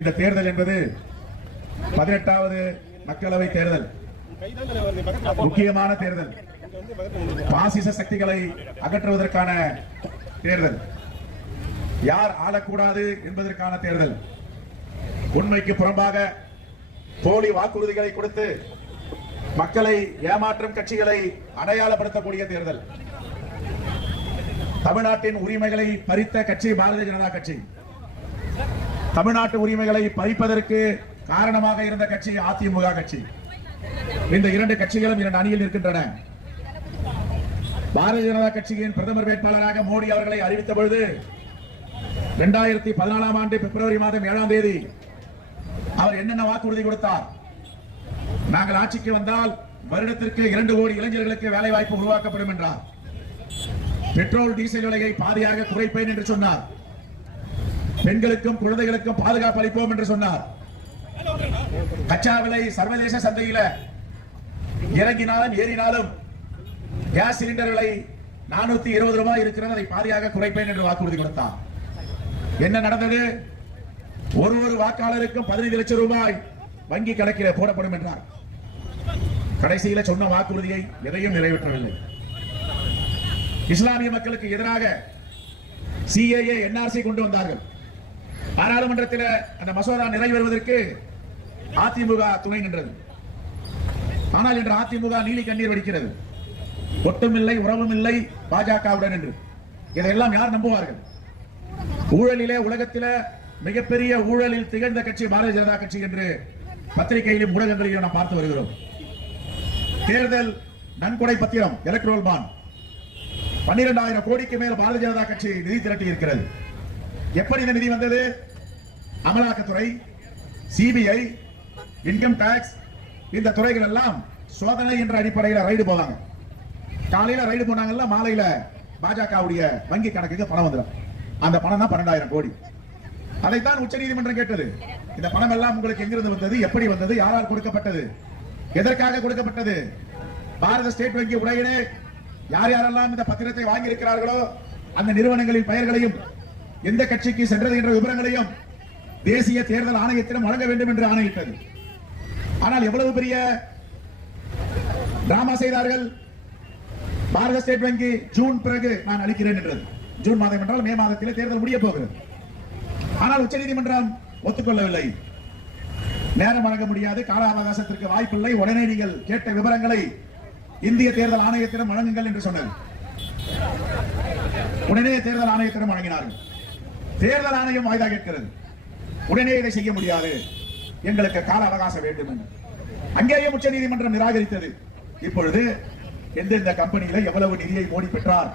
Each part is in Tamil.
இந்த தேர்தல் என்பது 18வது மக்களவை தேர்தல், முக்கியமான தேர்தல், பாசிச சக்திகளை அகற்றுவதற்கான தேர்தல், யார் ஆளக்கூடாது என்பதற்கான தேர்தல், உண்மைக்கு புறம்பாக போலி வாக்குறுதிகளை கொடுத்து மக்களை ஏமாற்றும் கட்சிகளை அடையாளப்படுத்தக்கூடிய தேர்தல். தமிழ்நாட்டின் உரிமைகளை பறித்த கட்சி பாரதிய ஜனதா கட்சி. தமிழ்நாட்டு உரிமைகளை பறிப்பதற்கு காரணமாக இருந்த கட்சி அதிமுக கட்சி. இந்த இரண்டு கட்சிகளும் இரண்டு அணியில் இருக்கின்றன. பாரதிய ஜனதா கட்சியின் பிரதமர் வேட்பாளராக மோடி அவர்களை அறிவித்த பொழுது 2014 ஆண்டு பிப்ரவரி மாதம் 7ஆம் தேதி அவர் என்னென்ன வாக்குறுதி கொடுத்தார்? நாங்கள் ஆட்சிக்கு வந்தால் வருடத்திற்கு 2 கோடி இளைஞர்களுக்கு வேலை வாய்ப்பு உருவாக்கப்படும் என்றார். பெட்ரோல் டீசல் விலையை பாதியாக குறைப்பேன் என்று சொன்னார். பெண்களுக்கும் குழந்தைகளுக்கும் பாதுகாப்பு அளிப்போம் என்று சொன்னார். கச்சா விலை சர்வதேச சந்தையில் இறங்கினாலும் ஏறினாலும் கேஸ் சிலிண்டர் விலை 420 ரூபாய் இருக்கிறது, அதை பாதியாக குறைப்பேன் என்று வாக்குறுதி கொடுத்தார். என்ன நடந்தது? ஒரு வாக்காளருக்கும் 15 லட்சம் ரூபாய் வங்கி கணக்கில் போடப்படும் என்றார். கடைசியில் சொன்ன வாக்குறுதியை எதையும் நிறைவேற்றவில்லை. இஸ்லாமிய மக்களுக்கு எதிராக CAA NRC கொண்டு வந்தார்கள். பாராளுமன்றத்தில் அந்த மசோதா நிறைவேறுவதற்கு அதிமுக துணை நின்றது. ஆனால் இன்று அதிமுக நீலி கண்ணீர் வடிக்கிறது. ஒட்டுமில்லை உறவும் இல்லை பாஜகவுடன் என்று. இதையெல்லாம் யார் நம்புவார்கள்? ஊழலிலே உலகத்தில் மிகப்பெரிய ஊழலில் திகழ்ந்த கட்சி பாரதிய ஜனதா கட்சி என்று பத்திரிகையிலும் ஊடகங்களிலும் நாம் பார்த்து வருகிறோம். தேர்தல் நன்கொடை பத்திரம், எலக்ட்ரல் பாண்ட் 12,000 கோடிக்கு மேல் பாரதிய ஜனதா கட்சி நிதி திரட்டி இருக்கிறது. எப்படி இந்த நிதி வந்தது? அமலாக்கத்துறை, CBI, இன்கம் டாக்ஸ், இந்த துறைகள் எல்லாம் சோதனை என்ற அடிப்படையில் ரைடு போவாங்க. காலையில ரைடு போனாங்கல்ல, மாலையில பாஜகவுடைய வங்கி கணக்குக்கு பணம் வந்துடும். அந்த பணம் தான் 12,000 கோடி. அதைத்தான் உச்ச நீதிமன்றம் கேட்டது. இந்த பணம் எல்லாம் உங்களுக்கு எங்கிருந்து வந்தது? எப்படி வந்தது? யாரால் கொடுக்கப்பட்டது? எதற்காக கொடுக்கப்பட்டது? பாரத ஸ்டேட் வங்கி உடையிலே யார் யாரெல்லாம் இந்த பத்திரத்தை வாங்கி இருக்கிறார்களோ அந்த நிறுவனங்களின் பெயர்களையும் எந்த கட்சிக்கு சென்றது என்ற விவரங்களையும் தேசிய தேர்தல் ஆணையத்திடம் வழங்க வேண்டும் என்று ஆணையிட்டது. ஆனால் எவ்வளவு பெரிய டிராமா செய்தார்கள்! பாரத ஸ்டேட் வங்கி ஜூன் பிறகு நான் அளிக்கிறேன் என்றது. ஜூன் மாதம் என்றால் மே மாதத்திலே தேர்தல் முடிய போகிறது. ஆனால் உச்சநீதிமன்றம் ஒத்துக்கொள்ளவில்லை. நேரம் வழங்க முடியாது, கால அவகாசத்திற்கு வாய்ப்பில்லை, உடனே நீங்கள் கேட்ட விவரங்களை இந்திய தேர்தல் ஆணையத்திடம் வழங்குங்கள் என்று சொன்னது. உடனே தேர்தல் ஆணையத்திடம் வழங்கினார்கள். தேர்தல் ஆணையம் வாய்தா கேட்கிறது. உடனே இதை செய்ய முடியாது, எங்களுக்கு கால அவகாசம் வேண்டும் என்று அங்கேயும் உச்ச நீதிமன்றம் நிராகரித்தது. இப்பொழுது எந்தெந்த கம்பெனியில எவ்வளவு நிதியை மோடி பெற்றார்,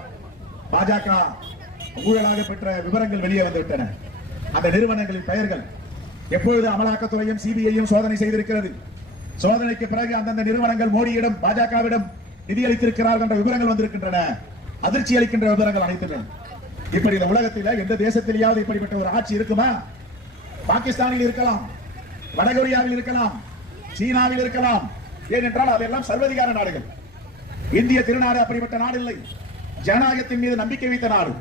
பாஜக ஊழலாக பெற்ற விவரங்கள் வெளியே வந்துவிட்டன. அந்த நிறுவனங்களின் பெயர்கள் எப்பொழுது அமலாக்கத்துறையும் CBIயும் சோதனை செய்திருக்கிறது. சோதனைக்கு பிறகு அந்தந்த நிறுவனங்கள் மோடியிடம் பாஜகவிடம் நிதியளித்திருக்கிறார்கள் என்ற விவரங்கள் வந்திருக்கின்றன. அதிர்ச்சி அளிக்கின்ற விவரங்கள் அனைத்தும். இப்படி இந்த உலகத்தில் எந்த தேசத்திலேயாவது இப்படிப்பட்ட ஒரு ஆட்சி இருக்குமா? பாகிஸ்தானில் இருக்கலாம், வடகொரியாவில் இருக்கலாம், சீனாவில் இருக்கலாம். ஏனென்றால் அதெல்லாம் சர்வதிகார நாடுகள். இந்திய திருநாடு அப்படிப்பட்ட நாடு இல்லை. ஜனநாயகத்தின் மீது நம்பிக்கை வைத்த நாடு,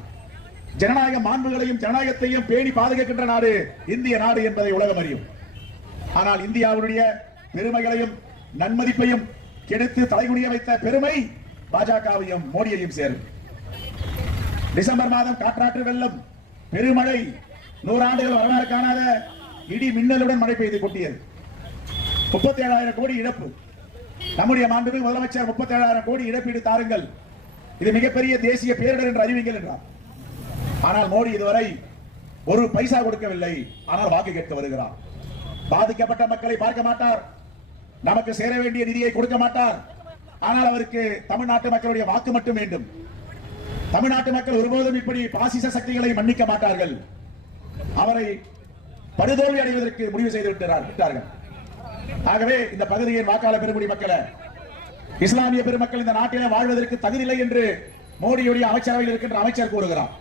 ஜனநாயக மாண்புகளையும் ஜனநாயகத்தையும் பேணி பாதுகாக்கின்ற நாடு இந்திய நாடு என்பதை உலகம் அறியும். ஆனால் இந்தியாவுடைய பெருமைகளையும் நன்மதிப்பையும் கெடுத்து தலைகுனிய வைத்த பெருமை பாஜகவையும் மோடியையும் சேரும். டிசம்பர் மாதம் காற்றாற்று வெள்ளம், பெருமழை, 100 ஆண்டுகள் வரலாறு காணாத இடி மின்னலுடன் மழை பெய்து கொட்டியது. 37,000 கோடி இழப்பு. நம்முடைய மாண்புமிகு முதலமைச்சர் 37,000 கோடி இழப்பீடு தாருங்கள், இது மிகப்பெரிய தேசிய பேரிடர் என்று அறிவிங்கள் என்றார். ஆனால் மோடி இதுவரை ஒரு பைசா கொடுக்கவில்லை. ஆனால் வாக்கு கேட்க வருகிறார். பாதிக்கப்பட்ட மக்களை பார்க்க மாட்டார், நமக்கு சேர வேண்டிய நிதியை கொடுக்க மாட்டார். ஆனால் அவருக்கு தமிழ்நாட்டு மக்களுடைய வாக்கு மட்டும் வேண்டும். தமிழ்நாட்டு மக்கள் ஒருபோதும் இப்படி பாசிச சக்திகளை மன்னிக்க மாட்டார்கள். அவரை படுதோல்வி அடைவதற்கு முடிவு செய்து விட்டார்கள். ஆகவே இந்த பகுதியின் வாக்காளர் பெருமுடி மக்களை, இஸ்லாமிய பெருமக்கள் இந்த நாட்டிலே வாழ்வதற்கு தகுதியில்லை என்று மோடியுடைய அமைச்சரவையில் இருக்கின்ற அமைச்சர் கூறுகிறார்.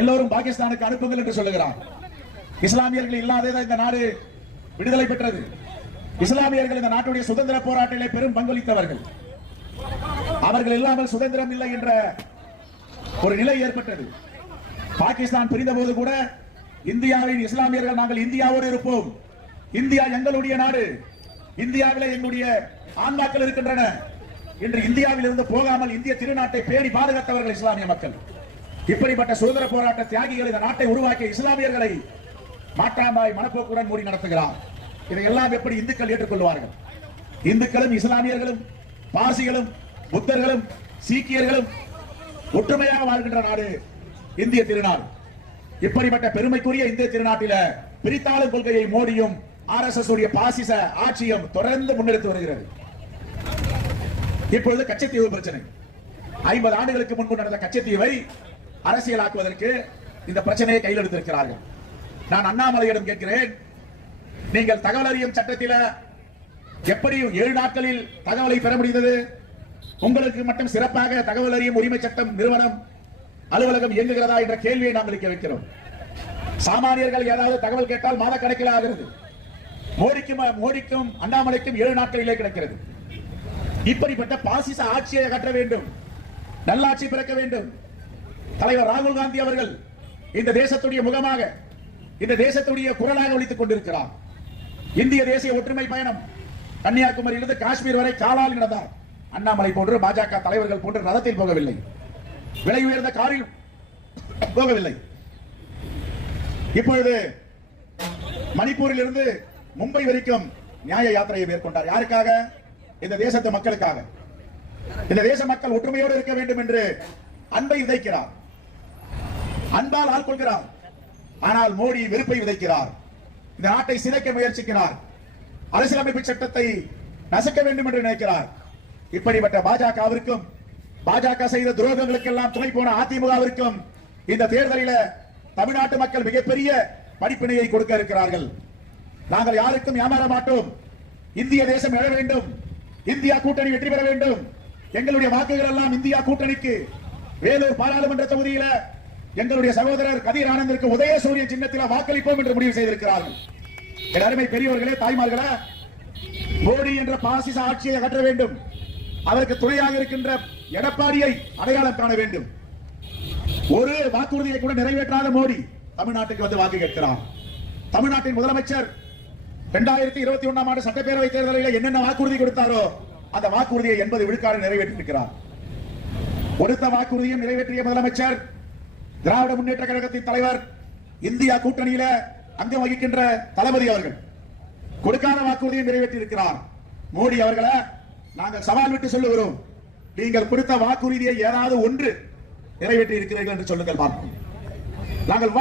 எல்லோரும் பாகிஸ்தானுக்கு அனுப்புங்கள் என்று சொல்லுகிறார். இஸ்லாமியர்கள் இல்லாத இந்த நாடு விடுதலை பெற்றது. இஸ்லாமியர்கள் இந்த நாட்டுடைய சுதந்திர போராட்டத்திலே பெரும் பங்களித்தவர்கள். அவர்கள் இல்லாமல் சுதந்திரம் இல்லை என்ற ஒரு நிலை ஏற்பட்டது. பாகிஸ்தான் பிரிந்த போது கூட இந்தியாவின் இஸ்லாமியர்கள் நாங்கள் இந்தியாவோடு இருப்போம், இந்தியா எங்களுடைய நாடு, இந்தியாவிலே எங்களுடைய ஆன்மாக்கள் இருக்கின்றன என்று இந்தியாவில் இருந்து போகாமல் இந்திய திருநாட்டை பேணி பாதுகாத்தவர்கள் இஸ்லாமிய மக்கள். இப்படிப்பட்ட சுதந்திர போராட்ட தியாகிகள் இந்த நாட்டை உருவாக்கிய இஸ்லாமியர்களை மாற்றாமாய் மனப்போக்குடன் மூடி நடத்துகிறார். இதையெல்லாம் எப்படி இந்துக்கள் ஏற்றுக்கொள்வார்கள்? இந்துக்களும் இஸ்லாமியர்களும் பார்சிகளும் புத்தர்களும் சீக்கியர்களும் ஒற்றுமையாக வாழ்கின்ற நாடு இந்திய திருநாடு. இப்படிப்பட்ட பெருமைக்குரிய இந்திய திருநாட்டில பிரித்தாளும் கொள்கையை மோடியும் RSS உடைய பாசிச ஆட்சியும் தொடர்ந்து முன்னெடுத்து வருகிறது. இப்பொழுது கச்சத்தீவு பிரச்சனை. 50 ஆண்டுகளுக்கு முன்பு நடந்த கச்சத்தீவை அரசியலாக்குவதற்கு இந்த பிரச்சனையை கையில் எடுத்திருக்கிறார்கள். நான் அண்ணாமலையிடம் கேட்கிறேன், நீங்கள் தகவல் அறியும் சட்டத்தில் எப்படி 7 நாட்களில் தகவலை பெற முடிந்தது? உங்களுக்கு மட்டும் சிறப்பாக தகவல் அறியும் உரிமை சட்டம் நிறுவனம் அலுவலகம் இயங்குகிறதா என்ற கேள்வியை நாம் வைக்க வைக்கிறோம். சாமானியர்கள் ஏதாவது தகவல் கேட்டால் மாத கணக்கில் ஆகிறது. மோடிக்கும் அண்ணாமலைக்கும் 7 நாட்களிலே கிடைக்கிறது. இப்படிப்பட்ட பாசிச ஆட்சியை அகற்ற வேண்டும், நல்லாட்சி பிறக்க வேண்டும். தலைவர் ராகுல் காந்தி அவர்கள் இந்த தேசத்துடைய முகமாக, இந்த தேசத்துடைய குரலாக ஒலித்துக் கொண்டிருக்கிறார். இந்திய தேசிய ஒற்றுமை பயணம் கன்னியாகுமரியிலிருந்து காஷ்மீர் வரை காலால் நடந்தார். அண்ணாமலை போன்று பாஜக தலைவர்கள் போன்று ரதத்தில் போகவில்லை, விலை உயர்ந்த காரில் போகவில்லை. இப்பொழுது மணிப்பூரில் இருந்து மும்பை வரைக்கும் நியாய யாத்திரையை மேற்கொண்டார். யாருக்காக? இந்த தேசத்து மக்களுக்காக. இந்த தேச மக்கள் ஒற்றுமையோடு இருக்க வேண்டும் என்று அன்பை விதைக்கிறார், அன்பால் ஆட்கொள்கிறார். ஆனால் மோடி வெறுப்பை விதைக்கிறார், இந்த நாட்டை சிதைக்க முயற்சிக்கிறார், அரசியலமைப்பு சட்டத்தை நசுக்க வேண்டும் என்று நினைக்கிறார். இப்படிப்பட்ட பாஜகவிற்கும், பாஜக செய்த துரோகங்களுக்கெல்லாம் துணை போன அதிமுகவிற்கும் இந்த தேர்தலில் தமிழ்நாட்டு மக்கள் மிகப்பெரிய படிப்பினையை கொடுக்க இருக்கிறார்கள். நாங்கள் யாருக்கும் ஏமாற மாட்டோம். இந்திய தேசம் எழ வேண்டும், இந்தியா கூட்டணி வெற்றி பெற வேண்டும். எங்களுடைய வாக்குகள் எல்லாம் இந்தியா கூட்டணிக்கு. வேலூர் பாராளுமன்ற தொகுதியில் எங்களுடைய சகோதரர் கதிர் ஆனந்திற்கு உதயசூரிய சின்னத்தில் வாக்களிப்போம் என்று முடிவு செய்திருக்கிறார்கள். என் அருமை பெரியவர்களே, தாய்மார்களே, மோடி என்ற பாசிச ஆட்சியை அகற்ற வேண்டும். அதற்கு துணையாக இருக்கின்ற எடப்பாடியை அடையாளம் காண வேண்டும். ஒரு வாக்குறுதியை கூட நிறைவேற்றாத மோடி தமிழ்நாட்டுக்கு வந்து வாக்கு கேட்கிறார். தமிழ்நாட்டின் முதலமைச்சர் 2021 ஆண்டு சட்டப்பேரவை தேர்தலில் என்னென்ன வாக்குறுதி கொடுத்தாரோ அந்த வாக்குறுதியை 80 விழுக்காடு நிறைவேற்றியிருக்கிறார். கொடுத்த வாக்குறுதியும் நிறைவேற்றிய முதலமைச்சர், திராவிட முன்னேற்ற கழகத்தின் தலைவர், இந்தியா கூட்டணியில அங்கம் வகிக்கின்ற தளபதி அவர்கள் கொடுக்காத வாக்குறுதியை நிறைவேற்றியிருக்கிறார். மோடி அவர்களை நாங்கள் சவால் விட்டு சொல்லுகிறோம், நீங்கள் கொடுத்த வாக்குறுதியை ஏதாவது ஒன்று நிறைவேற்றி இருக்கிறீர்கள் என்று சொல்லுங்கள் பார்ப்போம். நாங்கள்